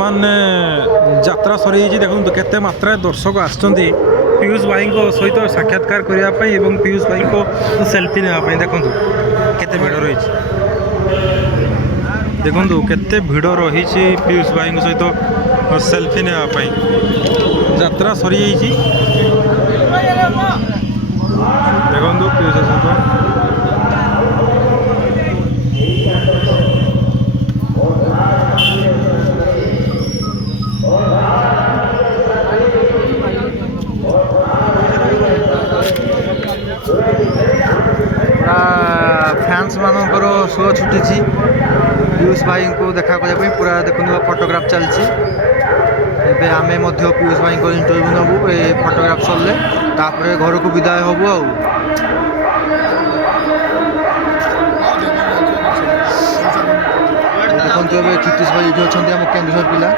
बर्तमान यात्रा सरी देखो केते मात्रा दर्शक आसुँच पीयूष भाई सहित साक्षात्कार करने पीयूष भाई को सेल्फी नापी देखो केते भिड़ रही देखो केते भिड़ रही पीयूष भाई सहित सेल्फी नापी यात्रा सरी देखो पीयूष सहित फैंस मानकर शो छुटी पीयूष भाई को देखा करने पूरा देखो फोटोग्राफ चलती आम पीयूष भाई को इंटरव्यू नबू ये फोटोग्राफ सरले तापर घर को विदाय हबू आ देखते क्षितिश भाई ये अच्छा आम केन्दुझर पिला